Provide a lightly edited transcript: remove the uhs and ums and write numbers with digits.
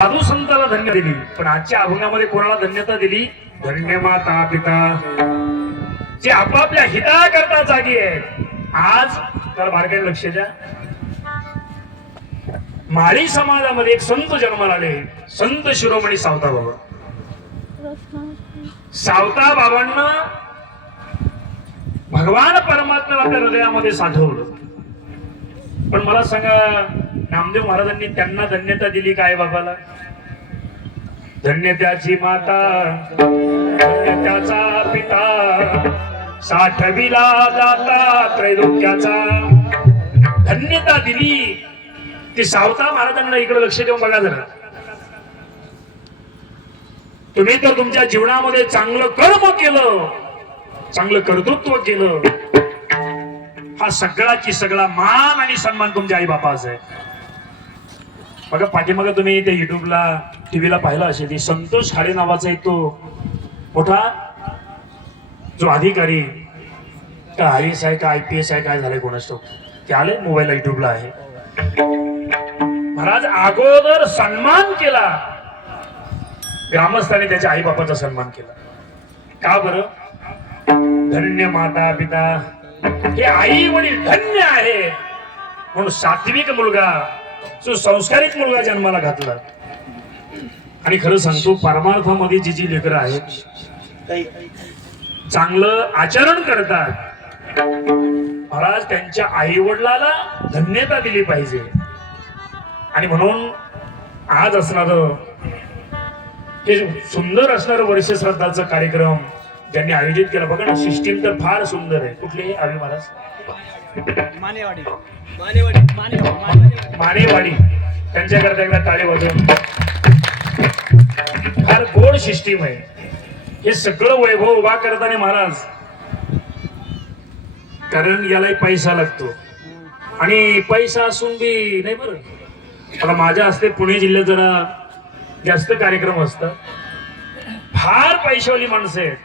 साधू संताला धन्य दिली, पण आजच्या अभंगामध्ये कोणाला धन्यता दिली? धन्य माता पिता जे आपापल्या हिताकरता जागी आहेत. आज तर बारकाईने लक्ष द्या, माळी समाजामध्ये एक संत जन्माला आले, संत शिरोमणी सावता बाबा. सावता बाबांना भगवान परमात्म्याला आपल्या हृदयामध्ये साठवलं. पण मला सांगा, नामदेव महाराजांनी त्यांना धन्यता दिली काय बाबाला? धन्य त्याची माता, धन्य त्याचा पिता, साठविला जाता त्रैलोक्याचा. धन्यता दिली ती सावता महाराजांना. इकडे लक्ष देऊन बघा जरा. तुम्ही तर तुमच्या जीवनामध्ये चांगलं कर्म केलं, चांगलं कर्तृत्व केलं, हा सगळाची सगळा मान आणि सन्मान तुमच्या आई बापाचा आहे. बघा पाठीमाग तुम्ही ते युट्यूबला टीव्हीला पाहिलं असेल, संतोष खाडे नावाचा एक तो मोठा जो अधिकारी का IAS आहे का IPS आहे काय झालंय कोणाच ठाऊक, ते आले मोबाईलला युट्यूबला आहे. महाराज अगोदर सन्मान केला, ग्रामस्थांनी त्याच्या आई बापाचा सन्मान केला. का बरं? धन्य माता पिता, हे आई वडील धन्य आहे म्हणून सात्विक मुलगा, सुसंस्कारित मुलगा जन्माला घातला. आणि खरं सांगतो, परमार्थामध्ये जी जी लेकरं आहेत, चांगलं आचरण करतात, महाराज त्यांच्या आई वडिलाला धन्यता दिली पाहिजे. आणि म्हणून आज असणार हे सुंदर असणारं वर्ष श्राद्धाचा कार्यक्रम ज्यांनी आयोजित केला, बघा ना, सिस्टीम तर फार सुंदर आहे. कुठले आवी महाराज? मानेवाडी. त्यांच्याकरता एकदा टाळे वाजवून. फार गोड सिस्टीम आहे. हे सगळं वैभव उभा करताना महाराज, कारण यालाही पैसा लागतो आणि पैसा असून बी नाही बरं. मला माझ्या हस्ते पुणे जिल्ह्यात जरा जास्त कार्यक्रम असतात, फार पैशावाली माणसं आहेत.